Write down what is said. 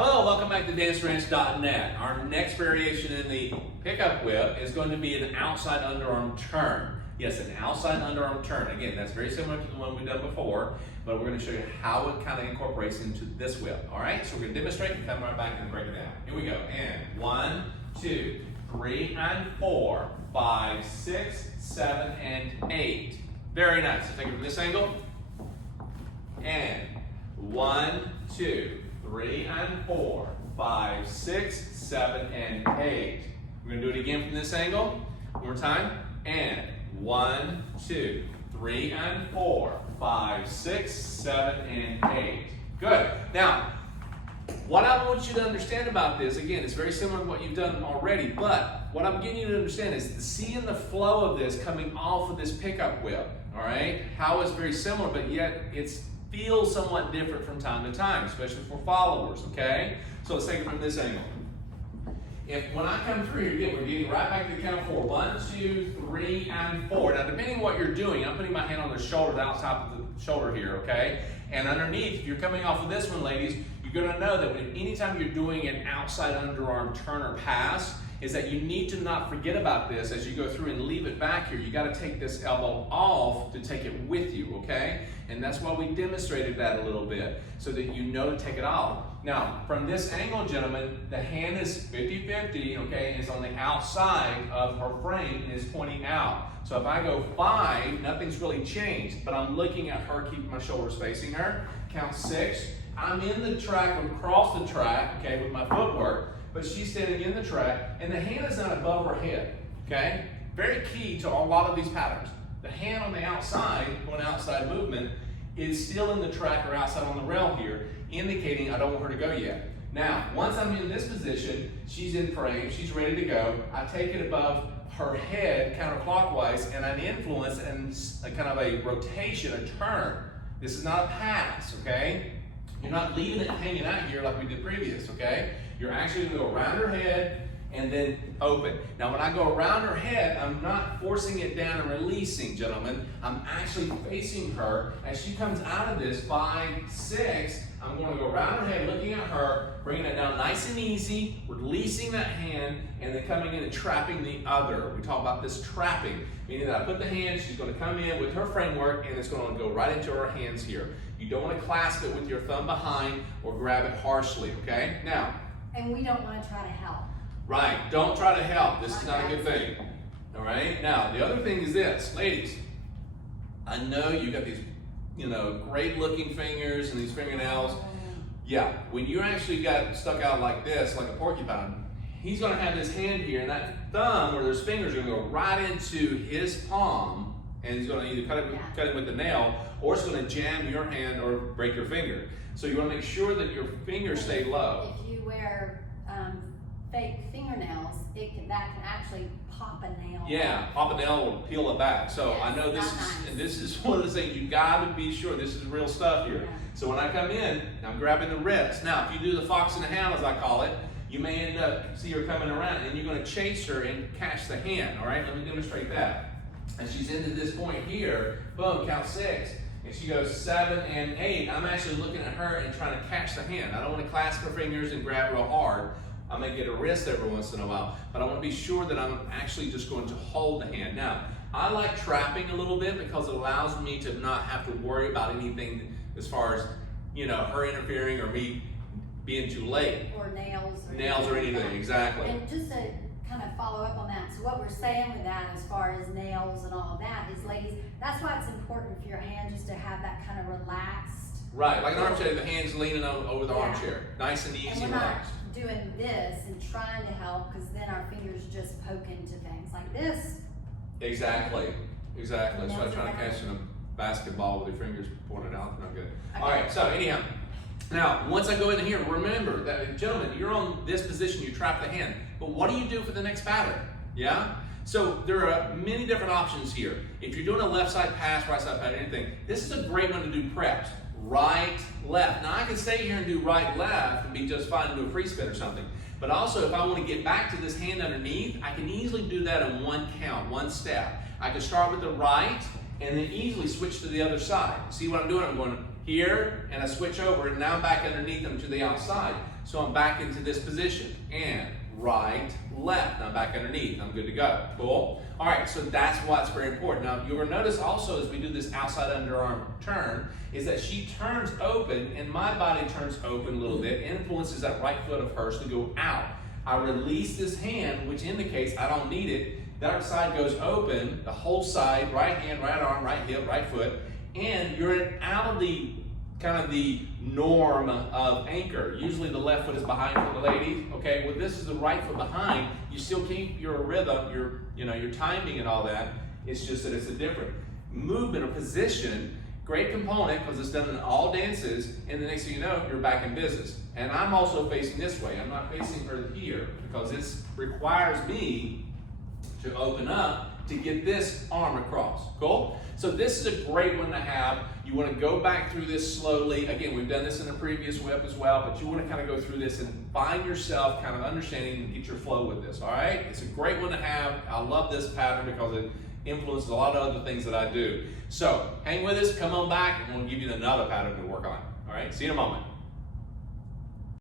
Hello, welcome back to danceranch.net. Our next variation in the pickup whip is going to be an outside underarm turn. Yes, an outside underarm turn. Again, that's very similar to the one we've done before, but we're going to show you how it kind of incorporates into this whip. All right, so we're going to demonstrate and come right back and break it down. Here we go. And 1, 2, 3, and 4, 5, 6, 7, and 8. Very nice. So take it from this angle. And 1, 2, 3, and 4, 5, 6, 7, and 8. We're going to do it again from this angle. One more time. And 1, 2, 3, and 4, 5, 6, 7, and 8. Good. Now, what I want you to understand about this, again, it's very similar to what you've done already, but what I'm getting you to understand is seeing the flow of this coming off of this pickup whip, all right? How it's very similar, but yet it's feels somewhat different from time to time, especially for followers, okay? So let's take it from this angle. When I come through here, again, we're getting right back to the count of 4. 1, 2, 3, and 4. Now, depending on what you're doing, I'm putting my hand on the shoulder, the outside of the shoulder here, okay? And underneath, if you're coming off of this one, ladies, you're gonna know that anytime you're doing an outside underarm turn or pass, is that you need to not forget about this as you go through and leave it back here. You gotta take this elbow off to take it with you, okay? And that's why we demonstrated that a little bit, so that you know to take it off. Now, from this angle, gentlemen, the hand is 50-50, okay? And it's on the outside of her frame and is pointing out. So if I go 5, nothing's really changed, but I'm looking at her, keeping my shoulders facing her. Count 6, I'm in the track, across the track, okay, with my footwork, but she's standing in the track, and the hand is not above her head, okay? Very key to a lot of these patterns. The hand on the outside, going outside movement, is still in the track or outside on the rail here, indicating I don't want her to go yet. Now, once I'm in this position, she's in frame, she's ready to go, I take it above her head counterclockwise, and an influence and a kind of a rotation, a turn. This is not a pass, okay? You're not leaving it hanging out here like we did previous, okay? You're actually gonna go around her head and then open. Now when I go around her head, I'm not forcing it down and releasing, gentlemen. I'm actually facing her. As she comes out of this 5, 6, I'm gonna go around her head, looking at her, bringing it down nice and easy, releasing that hand, and then coming in and trapping the other. We talk about this trapping, meaning that I put the hand, she's gonna come in with her framework, and it's gonna go right into her hands here. You don't wanna clasp it with your thumb behind or grab it harshly, okay? Now. And we don't wanna try to help. Right, don't try to help. This is not a good thing. All right, now the other thing is this, ladies, I know you got these, great looking fingers and these fingernails. Yeah, when you actually got stuck out like this, like a porcupine, he's gonna have his hand here, and that thumb or those fingers are gonna go right into his palm, and he's gonna either cut it with the nail, or it's gonna jam your hand or break your finger. So you wanna make sure that your fingers stay low. If you wear fake fingernails, that can actually pop a nail. Yeah, pop a nail will peel it back. So yes, I know this is one of the things you gotta be sure this is real stuff here. Yeah. So when I come in, I'm grabbing the wrist. Now, if you do the fox and the hound, as I call it, you may end up, see her coming around, and you're gonna chase her and catch the hand, all right? Let me demonstrate that. And she's into this point here, boom, count 6. And she goes 7 and 8. I'm actually looking at her and trying to catch the hand. I don't want to clasp her fingers and grab real hard. I may get a wrist every once in a while, but I want to be sure that I'm actually just going to hold the hand. Now, I like trapping a little bit because it allows me to not have to worry about anything as far as, her interfering or me being too late. Or nails. Or anything, exactly. And just to kind of follow up on that, so what we're saying with that as far as nails and all of that is, ladies, that's why it's important for your hand just to have that kind of relaxed. Right, like an armchair, the hand's leaning over the armchair. Nice and easy, and relaxed. Doing this and trying to help, because then our fingers just poke into things like this. Exactly. That's why I'm trying to catch in a basketball with your fingers pointed out. Not good. Okay. All right, so anyhow, now once I go in here, remember that, gentlemen, you're on this position, you trap the hand. But what do you do for the next pattern? Yeah? So there are many different options here. If you're doing a left side pass, right side pass, anything, this is a great one to do preps. Right, left. Now I can stay here and do right, left and be just fine and do a free spin or something. But also if I want to get back to this hand underneath, I can easily do that in one count, one step. I can start with the right and then easily switch to the other side. See what I'm doing? I'm going here, and I switch over, and now I'm back underneath them to the outside. So I'm back into this position, and right, left, now back underneath, I'm good to go. Cool? All right, so that's what's very important. Now, you'll notice also as we do this outside underarm turn, is that she turns open, and my body turns open a little bit, influences that right foot of hers to go out. I release this hand, which indicates I don't need it. That side goes open, the whole side, right hand, right arm, right hip, right foot, and you're out of the kind of the norm of anchor. Usually the left foot is behind for the ladies. Okay, well this is the right foot behind. You still keep your rhythm, your timing and all that. It's just that it's a different movement or position. Great component because it's done in all dances, and the next thing you know, you're back in business. And I'm also facing this way. I'm not facing her here because this requires me to open up to get this arm across. Cool? So this is a great one to have. You want to go back through this slowly. Again, we've done this in the previous whip as well, but you want to kind of go through this and find yourself kind of understanding and get your flow with this, all right? It's a great one to have. I love this pattern because it influences a lot of other things that I do. So hang with us, come on back, and we'll give you another pattern to work on. All right, see you in a moment.